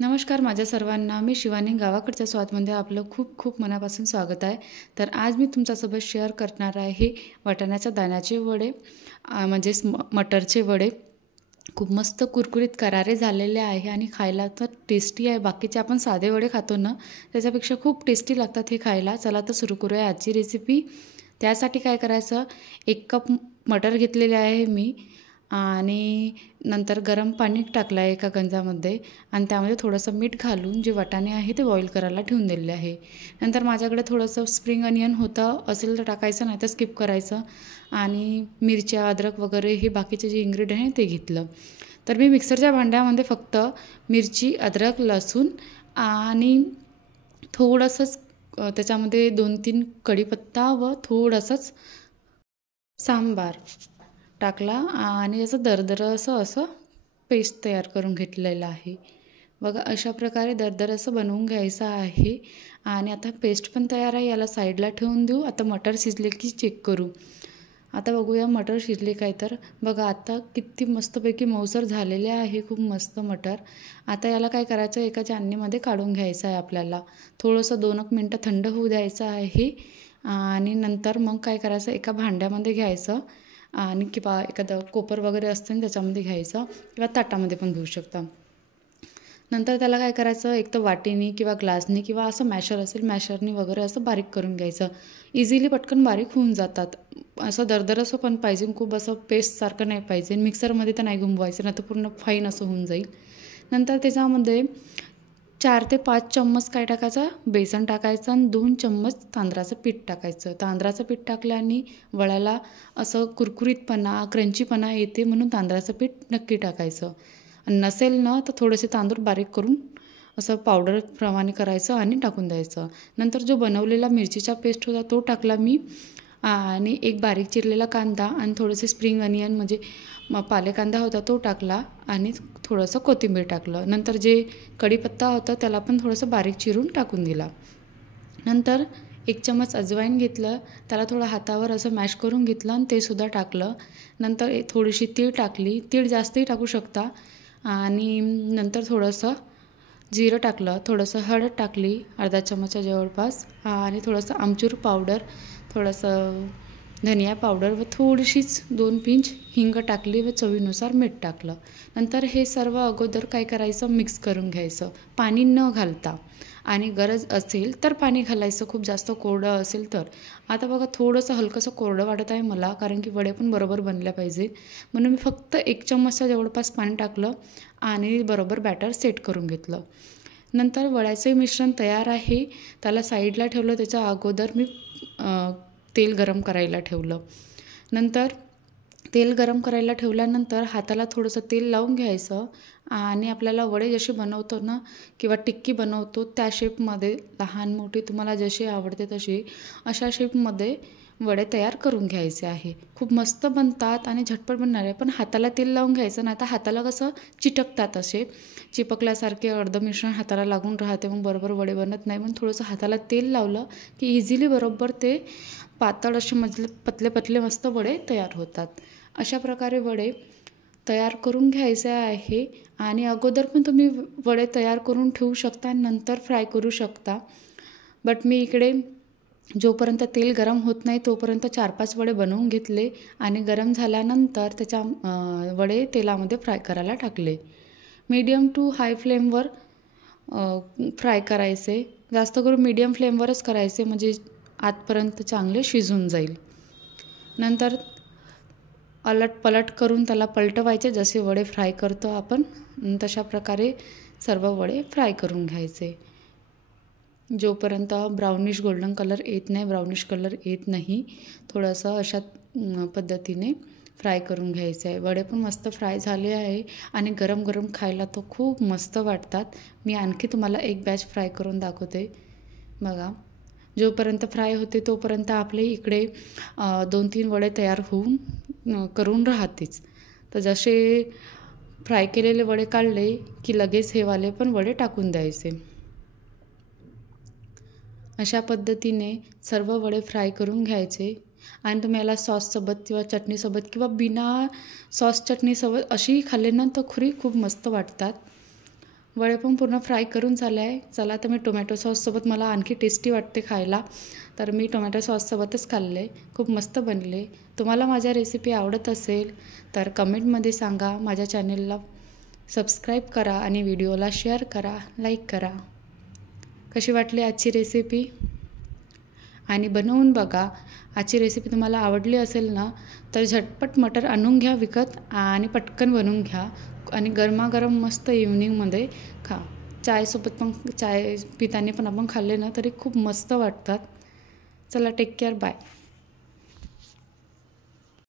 नमस्कार माझ्या सर्वांना. मी शिवानी. गावाकडच्या स्वादमध्ये आपलं खूप खूप मनापासून स्वागत आहे. तर आज मी तुमच्यासोबत शेअर करणार आहे वाटाण्याच्या दाण्याचे वडे, म्हणजेच मटरचे वडे. खूप मस्त कुरकुरीत करारे झालेले आहे आणि खायला तर टेस्टी आहे. बाकीचे आपण साधे वडे खातो ना, त्याच्यापेक्षा खूप टेस्टी लागतात हे खायला. चला तर सुरू करूया आजची रेसिपी. त्यासाठी काय करायचं, 1 कप मटर घेतलेले आहे मी आणि नंतर गरम पाणी टाकलं आहे एका गंजामध्ये आणि त्यामध्ये थोडंसं मीठ घालून जे वाटाणे आहे ते बॉईल करायला ठेवून दिलेले आहे. नंतर माझ्याकडे थोडंसं स्प्रिंग अनियन होतं, असेल तर टाकायचं, नाही तर स्किप करायचं. आणि मिरच्या, अद्रक वगैरे हे बाकीचे जे इन्ग्रेडियंट आहे ते घेतलं. तर मी मिक्सरच्या भांड्यामध्ये फक्त मिरची, अद्रक, लसूण आणि थोडंसंच त्याच्यामध्ये 2-3 कढीपत्ता व थोडंसंच सांबार टाकला आणि असं दरदरं असं पेस्ट तयार करून घेतलेलं आहे. बघा अशा प्रकारे दरदर असं बनवून घ्यायचं आहे. आणि आता पेस्ट पण तयार आहे, याला साईडला ठेवून देऊ. आता मटर शिजले की चेक करू. आता बघूया मटर शिजले काय. तर बघा आता किती मस्तपैकी मऊसर झालेले आहे, खूप मस्त मटर. आता याला काय करायचं, एका चाळणीमध्ये काढून घ्यायचं आहे आपल्याला. थोडंसं 2 मिनटं थंड होऊ द्यायचं आहे आणि नंतर मग काय करायचं, एका भांड्यामध्ये घ्यायचं आणि किंवा एखादं कोपर वगैरे असतं ना त्याच्यामध्ये घ्यायचं किंवा ताटामध्ये पण घेऊ शकता. नंतर त्याला काय करायचं, एक तर वाटीनी किंवा ग्लासनी किंवा असं मॅशर असेल मॅशरनी वगैरे असं बारीक करून घ्यायचं. इझिली पटकन बारीक होऊन जातात. असं दरदर असं पण पाहिजे, खूप असं पेस्टसारखं नाही पाहिजे. मिक्सरमध्ये तर नाही घुमवायचं, नाही तर पूर्ण फाईन असं होऊन जाईल. नंतर त्याच्यामध्ये 4 ते 5 चम्मच काय टाकायचं, बेसन टाकायचं आणि 2 चम्मच तांदळाचं पीठ टाकायचं. तांदळाचं पीठ टाकल्याने वड्याला असं कुरकुरीतपणा, क्रंचीपणा येते, म्हणून तांदळाचं पीठ नक्की टाकायचं. नसेल ना तर थोडेसे तांदूळ बारीक करून असं पावडरप्रमाणे करायचं आणि टाकून द्यायचं. नंतर जो बनवलेला मिरचीचा पेस्ट होता तो टाकला मी आणि एक बारीक चिरलेला कांदा आणि थोडेसे स्प्रिंग अनियन म्हणजे पालेकांदा होता तो टाकला आणि थोडंसं कोथिंबीर टाकलं. नंतर जे कढीपत्ता होता त्याला पण थोडंसं बारीक चिरून टाकून दिला. नंतर 1 चम्मच अजवाईन घेतलं, त्याला थोडं हातावर असं मॅश करून घेतलं आणि ते सुद्धा टाकलं. नंतर थोडीशी तीळ टाकली, तीळ जास्तही टाकू शकता. आणि नंतर थोडंसं जिरं टाकलं, थोडंसं हळद टाकली अर्धा चमचा जवळपास आणि थोडंसं आमचूर पावडर, थोडंसं धनिया पावडर व थोडीशीच 2 पिंच हिंग टाकली व चवीनुसार मीठ टाकलं. नंतर हे सर्व अगोदर काय करायचं, मिक्स करून घ्यायचं पाणी न घालता. आणि गरज असेल तर पाणी घालायचं, खूप जास्त कोरडं असेल तर. आता बघा थोडंसं हलकंसं कोरडं वाटत आहे मला, कारण की वडे पण बरोबर बनल्या पाहिजे, म्हणून मी फक्त 1 चम्मचच्या जवळपास पाणी टाकलं आणि बरोबर बॅटर सेट करून घेतलं. नंतर वड्याचे मिश्रण तयार आहे, त्याला साईडला ठेवलं. त्याच्या अगोदर मी तेल गरम करायला ठेवलं. नंतर तेल गरम करायला ठेवल्यानंतर हाताला थोडंसं तेल लावून घ्यायचं आणि आपल्याला वडे जसे बनवतो ना किंवा टिक्की बनवतो त्या शेपमध्ये, लहान मोठी तुम्हाला जशी आवडते तशी, अशा शेपमध्ये वडे तयार करून घ्यायचे आहे. खूप मस्त बनतात आणि झटपट बनणार आहे. पण हाताला तेल लावून घ्यायचं, नाही तर हाताला कसं चिटकतात, असे चिपकल्यासारखे अर्धं मिश्रण हाताला लागून राहते, मग बरोबर वडे बनत नाही. म्हणून थोडंसं हाताला तेल लावलं की इझिली बरोबर ते पातळ असे पतले पतले मस्त वडे तयार होतात. अशा प्रकारे वडे तयार करून घ्यायचे आहे. आणि अगोदर पण तुम्ही वडे तयार करून ठेवू शकता, नंतर फ्राय करू शकता. बट मी इकडे जोपर्यंत तेल गरम होत नाही तोपर्यंत 4-5 वडे बनवून घेतले आणि गरम झाल्यानंतर त्याच्या वडे तेलामध्ये फ्राय करायला टाकले. मीडियम टू हाय फ्लेमवर फ्राय करायचे. जास्त करून मीडियम फ्लेमवरच करायचे, म्हणजे आतपर्यंत चांगले शिजून जाईल. नंतर अलटपलट करून त्याला पलटवायचे, जसे वडे फ्राय करतो आपण तशा प्रकारे सर्व वडे फ्राय करून घ्यायचे. जोपर्यंत ब्राउनिश गोल्डन कलर येत नाही, ब्राउनिश कलर येत नाही, थोडंसं अशा पद्धतीने फ्राय करून घ्यायचं आहे. वडे पण मस्त फ्राय झाले आहे आणि गरम गरम खायला तो खूप मस्त वाटतात. मी आणखी तुम्हाला एक बॅच फ्राय करून दाखवते. बघा जोपर्यंत फ्राय होते तोपर्यंत आपले इकडे 2-3 वडे तयार होऊन करून राहतेच. तर जसे फ्राय केलेले वडे काढले की लगेच हे वाले पण वडे टाकून द्यायचे. अशा पद्धतीने सर्व वडे फ्राय करून घ्यायचे. आणि तुम्ही याला सॉससोबत किंवा चटणीसोबत किंवा बिना सॉस चटणीसोबत असेही खाल्ले ना तर खूप मस्त वाटतात. वडे पण पूर्ण फ्राय करून झाले आहे. चला तर मी टोमॅटो सॉससोबत मला आणखी टेस्टी वाटते खायला, तर मी टोमॅटो सॉससोबतच खाल्ले. खूप मस्त बनले. तुम्हाला माझ्या रेसिपी आवडत असेल तर कमेंटमध्ये सांगा. माझ्या चॅनेलला सबस्क्राईब करा आणि व्हिडिओला शेअर करा, लाईक करा. कशी वाटली आजची रेसिपी आणि बनवून बघा. आजची रेसिपी तुम्हाला आवडली असेल ना तर झटपट मटर आणून घ्या विकत आणि पटकन बनवून घ्या आणि गरमागरम मस्त इव्हनिंगमध्ये खा. चायसोबत पण, चाय पिताना पण आपण खाल्ले ना तरी खूप मस्त वाटतात. चला, टेक केअर, बाय.